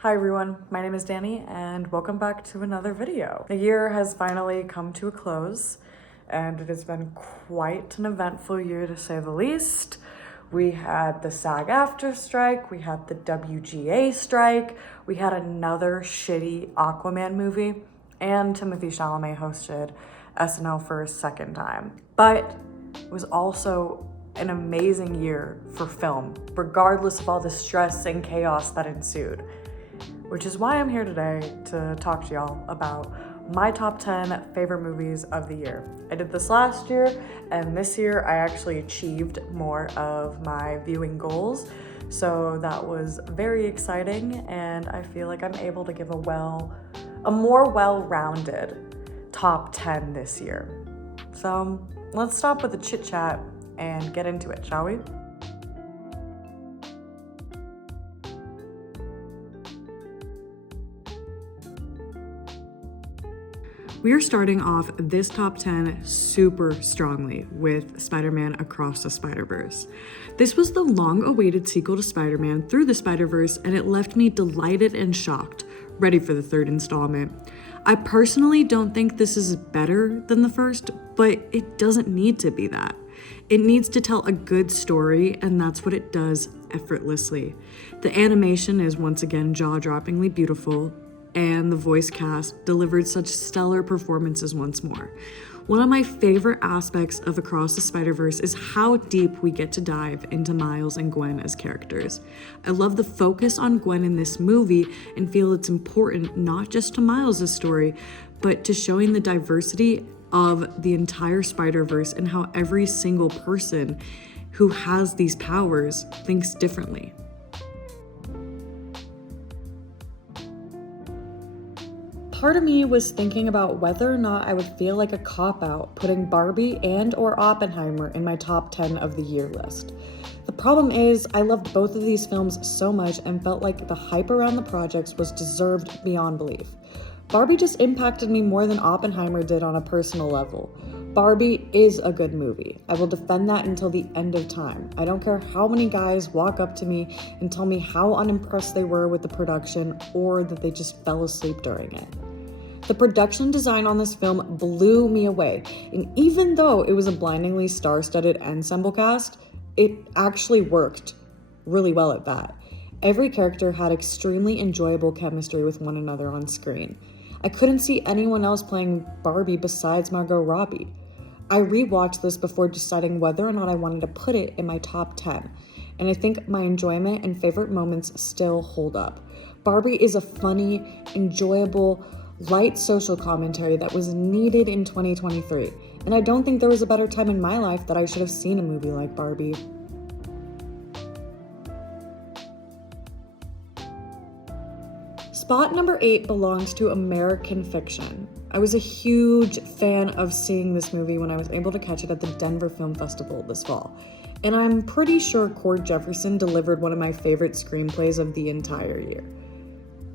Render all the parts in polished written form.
Hi everyone, my name is Danny and welcome back to another video. The year has finally come to a close and it has been quite an eventful year to say the least. We had the SAG-AFTRA strike, we had the WGA strike, we had another shitty Aquaman movie, and Timothée Chalamet hosted SNL for a second time. But it was also an amazing year for film, regardless of all the stress and chaos that ensued. Which is why I'm here today to talk to y'all about my top 10 favorite movies of the year. I did this last year, and this year I actually achieved more of my viewing goals. So that was very exciting, and I feel like I'm able to give a more well-rounded top 10 this year. So let's stop with the chit chat and get into it, shall we? We are starting off this top 10 super strongly with Spider-Man Across the Spider-Verse. This was the long-awaited sequel to Spider-Man Through the Spider-Verse, and it left me delighted and shocked, ready for the third installment. I personally don't think this is better than the first, but it doesn't need to be that. It needs to tell a good story, and that's what it does effortlessly. The animation is once again jaw-droppingly beautiful, and the voice cast delivered such stellar performances once more. One of my favorite aspects of Across the Spider-Verse is how deep we get to dive into Miles and Gwen as characters. I love the focus on Gwen in this movie and feel it's important not just to Miles' story, but to showing the diversity of the entire Spider-Verse and how every single person who has these powers thinks differently. Part of me was thinking about whether or not I would feel like a cop-out putting Barbie and or Oppenheimer in my top 10 of the year list. The problem is, I loved both of these films so much and felt like the hype around the projects was deserved beyond belief. Barbie just impacted me more than Oppenheimer did on a personal level. Barbie is a good movie. I will defend that until the end of time. I don't care how many guys walk up to me and tell me how unimpressed they were with the production or that they just fell asleep during it. The production design on this film blew me away, and even though it was a blindingly star-studded ensemble cast, it actually worked really well at that. Every character had extremely enjoyable chemistry with one another on screen. I couldn't see anyone else playing Barbie besides Margot Robbie. I rewatched this before deciding whether or not I wanted to put it in my top 10, and I think my enjoyment and favorite moments still hold up. Barbie is a funny, enjoyable, light social commentary that was needed in 2023, and I don't think there was a better time in my life that I should have seen a movie like Barbie. Spot number 8 belongs to American Fiction. I was a huge fan of seeing this movie when I was able to catch it at the Denver Film Festival this fall, and I'm pretty sure Cord Jefferson delivered one of my favorite screenplays of the entire year.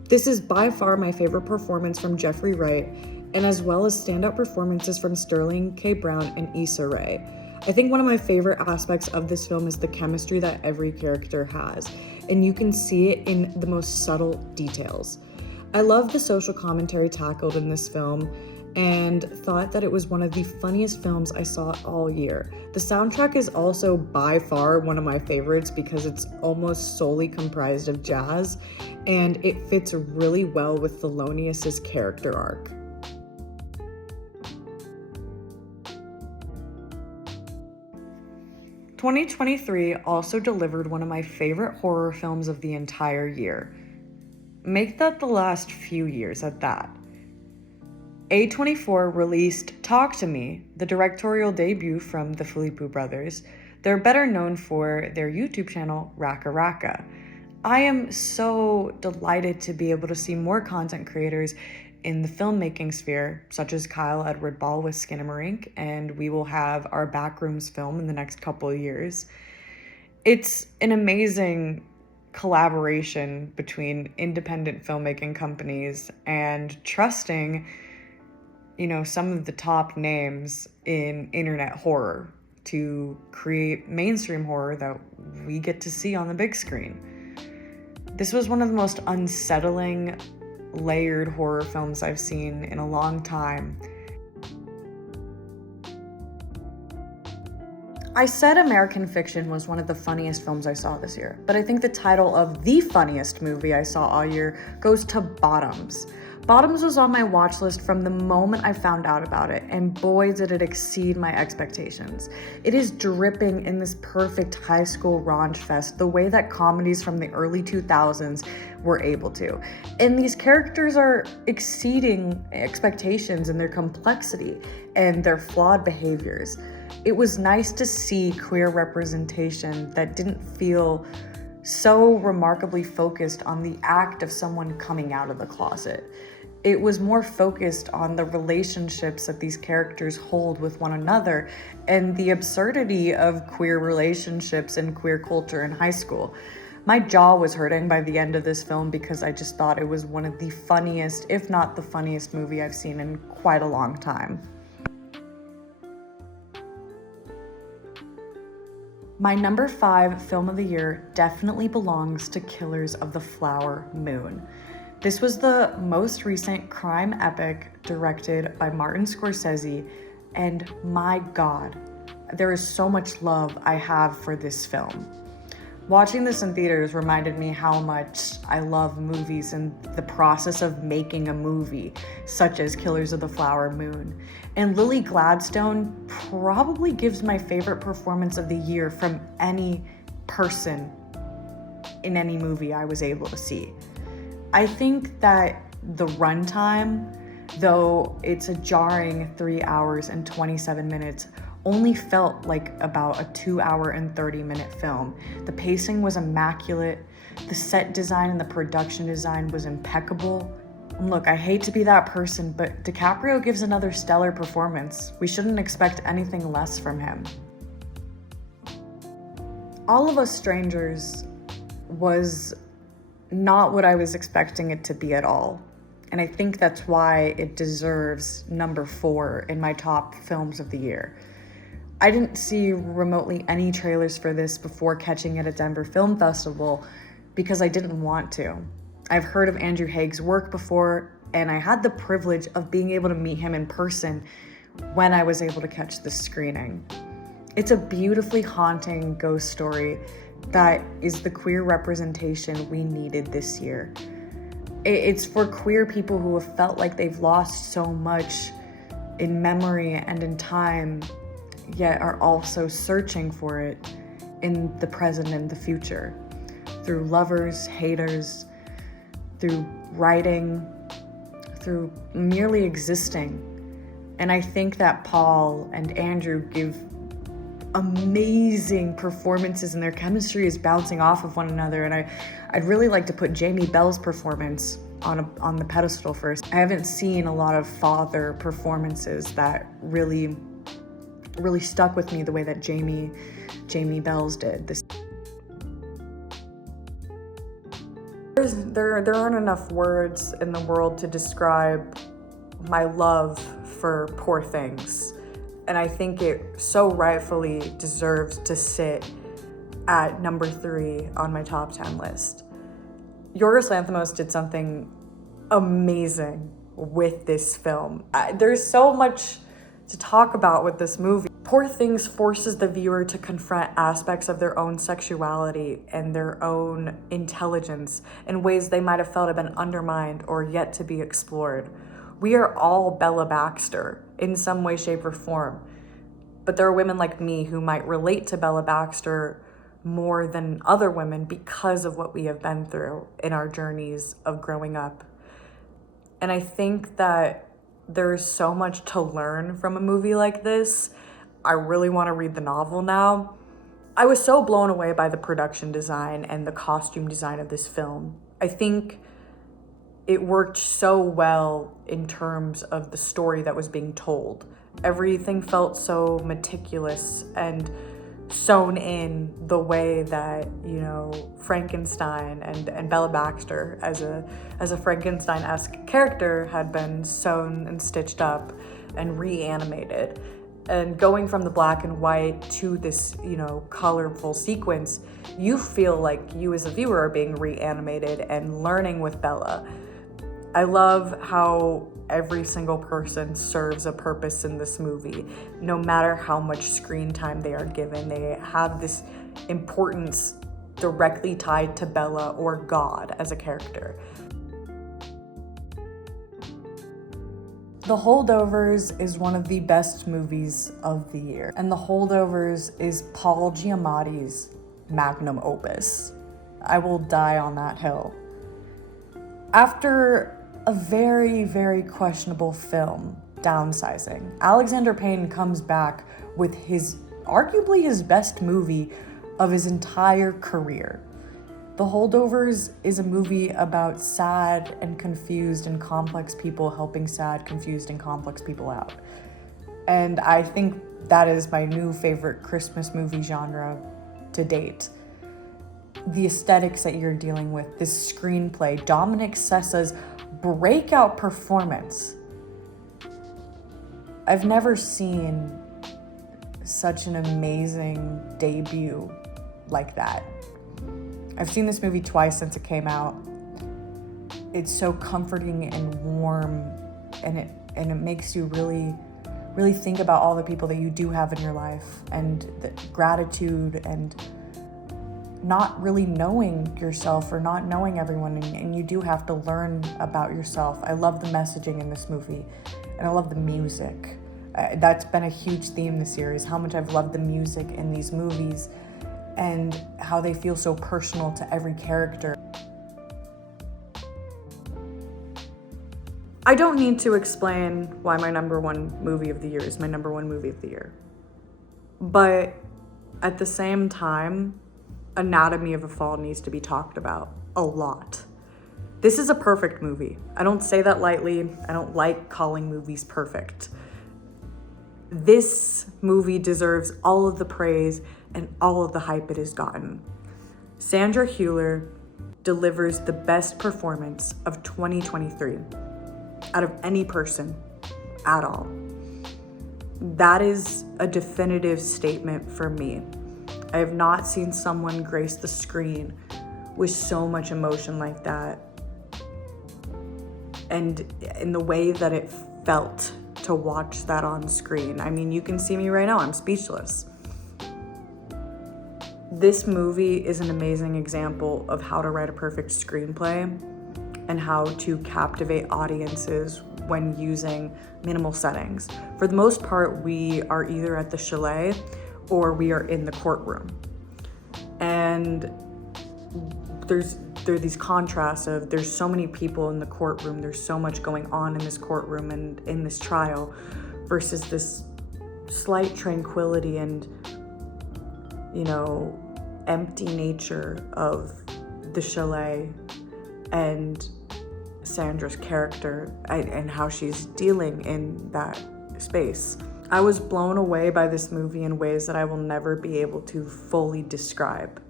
This is by far my favorite performance from Jeffrey Wright, and as well as standout performances from Sterling K. Brown and Issa Rae. I think one of my favorite aspects of this film is the chemistry that every character has, and you can see it in the most subtle details. I love the social commentary tackled in this film, and thought that it was one of the funniest films I saw all year. The soundtrack is also by far one of my favorites because it's almost solely comprised of jazz, and it fits really well with Thelonious' character arc. "2023 also delivered one of my favorite horror films of the entire year. Make that the last few years at that. A24 released Talk to Me, the directorial debut from the Philippou brothers. They're better known for their YouTube channel, Raka Raka. I am so delighted to be able to see more content creators in the filmmaking sphere, such as Kyle Edward Ball with Skinamarink, and we will have our Backrooms film in the next couple of years. It's an amazing collaboration between independent filmmaking companies and trusting some of the top names in internet horror to create mainstream horror that we get to see on the big screen. This was one of the most unsettling, layered horror films I've seen in a long time. I said American Fiction was one of the funniest films I saw this year, but I think the title of the funniest movie I saw all year goes to Bottoms. Bottoms was on my watch list from the moment I found out about it, and boy did it exceed my expectations. It is dripping in this perfect high school raunch fest, the way that comedies from the early 2000s were able to. And these characters are exceeding expectations in their complexity and their flawed behaviors. It was nice to see queer representation that didn't feel so remarkably focused on the act of someone coming out of the closet. It was more focused on the relationships that these characters hold with one another and the absurdity of queer relationships and queer culture in high school. My jaw was hurting by the end of this film because I just thought it was one of the funniest, if not the funniest movie I've seen in quite a long time. My number 5 film of the year definitely belongs to Killers of the Flower Moon. This was the most recent crime epic directed by Martin Scorsese, and my God, there is so much love I have for this film. Watching this in theaters reminded me how much I love movies and the process of making a movie, such as Killers of the Flower Moon. And Lily Gladstone probably gives my favorite performance of the year from any person in any movie I was able to see. I think that the runtime, though it's a jarring 3 hours and 27 minutes, only felt like about a 2 hour and 30-minute film. The pacing was immaculate, the set design and the production design was impeccable. And look, I hate to be that person, but DiCaprio gives another stellar performance. We shouldn't expect anything less from him. All of Us Strangers was not what I was expecting it to be at all. And I think that's why it deserves number 4 in my top films of the year. I didn't see remotely any trailers for this before catching it at Denver Film Festival because I didn't want to. I've heard of Andrew Haig's work before, and I had the privilege of being able to meet him in person when I was able to catch this screening. It's a beautifully haunting ghost story that is the queer representation we needed this year. It's for queer people who have felt like they've lost so much in memory and in time, yet are also searching for it in the present and the future, through lovers, haters, through writing, through merely existing. And I think that Paul and Andrew give amazing performances and their chemistry is bouncing off of one another. And I'd really like to put Jamie Bell's performance on the pedestal first. I haven't seen a lot of father performances that really stuck with me the way that Jamie Bell's did. There aren't enough words in the world to describe my love for Poor Things. And I think it so rightfully deserves to sit at number 3 on my top 10 list. Yorgos Lanthimos did something amazing with this film. There's so much to talk about with this movie. Poor Things forces the viewer to confront aspects of their own sexuality and their own intelligence in ways they might have felt have been undermined or yet to be explored. We are all Bella Baxter in some way, shape, or form. But there are women like me who might relate to Bella Baxter more than other women because of what we have been through in our journeys of growing up. And I think that there's so much to learn from a movie like this. I really want to read the novel now. I was so blown away by the production design and the costume design of this film. I think it worked so well in terms of the story that was being told. Everything felt so meticulous and sewn in the way that, Frankenstein and Bella Baxter as a Frankenstein-esque character had been sewn and stitched up and reanimated. And going from the black and white to this, colorful sequence, you feel like you as a viewer are being reanimated and learning with Bella. I love how every single person serves a purpose in this movie. No matter how much screen time they are given, they have this importance directly tied to Bella or God as a character. The Holdovers is one of the best movies of the year, and The Holdovers is Paul Giamatti's magnum opus. I will die on that hill. After a very, very questionable film, Downsizing, Alexander Payne comes back with arguably his best movie of his entire career. The Holdovers is a movie about sad and confused and complex people helping sad, confused, and complex people out. And I think that is my new favorite Christmas movie genre to date. The aesthetics that you're dealing with, this screenplay, Dominic Sessa's breakout performance. I've never seen such an amazing debut like that. I've seen this movie twice since it came out. It's so comforting and warm, and it makes you really, really think about all the people that you do have in your life, and the gratitude, and not really knowing yourself or not knowing everyone, and you do have to learn about yourself. I love the messaging in this movie, and I love the music. That's been a huge theme this series, how much I've loved the music in these movies and how they feel so personal to every character. I don't need to explain why my number one movie of the year is my number one movie of the year. But at the same time, Anatomy of a Fall needs to be talked about a lot. This is a perfect movie. I don't say that lightly. I don't like calling movies perfect. This movie deserves all of the praise and all of the hype it has gotten. Sandra Hüller delivers the best performance of 2023 out of any person at all. That is a definitive statement for me. I have not seen someone grace the screen with so much emotion like that, and in the way that it felt to watch that on screen. I mean, you can see me right now, I'm speechless. This movie is an amazing example of how to write a perfect screenplay and how to captivate audiences when using minimal settings. For the most part, we are either at the chalet or we are in the courtroom. And there are these contrasts of there's so many people in the courtroom, there's so much going on in this courtroom and in this trial, versus this slight tranquility and, empty nature of the chalet and Sandra's character and how she's dealing in that space. I was blown away by this movie in ways that I will never be able to fully describe.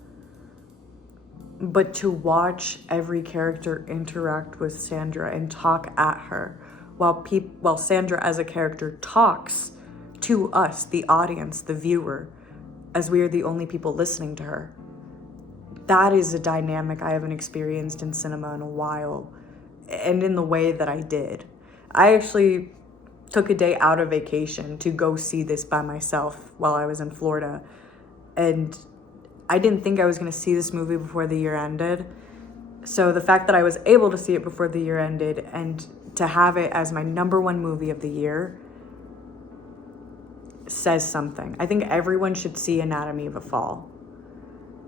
But to watch every character interact with Sandra and talk at her while Sandra as a character talks to us, the audience, the viewer, as we are the only people listening to her. That is a dynamic I haven't experienced in cinema in a while, and in the way that I did. I actually took a day out of vacation to go see this by myself while I was in Florida, and I didn't think I was going to see this movie before the year ended. So the fact that I was able to see it before the year ended and to have it as my number one movie of the year says something. I think everyone should see Anatomy of a Fall.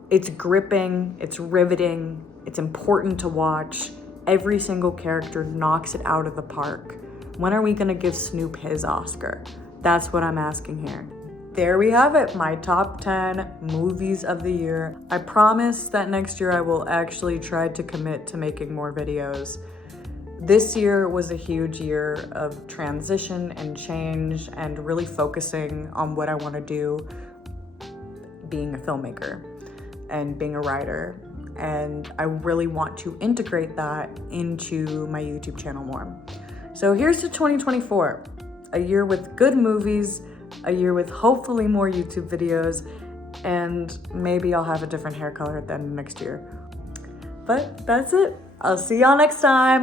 It's gripping, it's riveting, it's important to watch. Every single character knocks it out of the park. When are we gonna give Snoop his Oscar? That's what I'm asking here. There we have it, my top 10 movies of the year. I promise that next year I will actually try to commit to making more videos. This year was a huge year of transition and change and really focusing on what I want to do, being a filmmaker and being a writer. And I really want to integrate that into my YouTube channel more. So here's to 2024, a year with good movies a year with hopefully more YouTube videos, and maybe I'll have a different hair color at the end of next year. But that's it. I'll see y'all next time.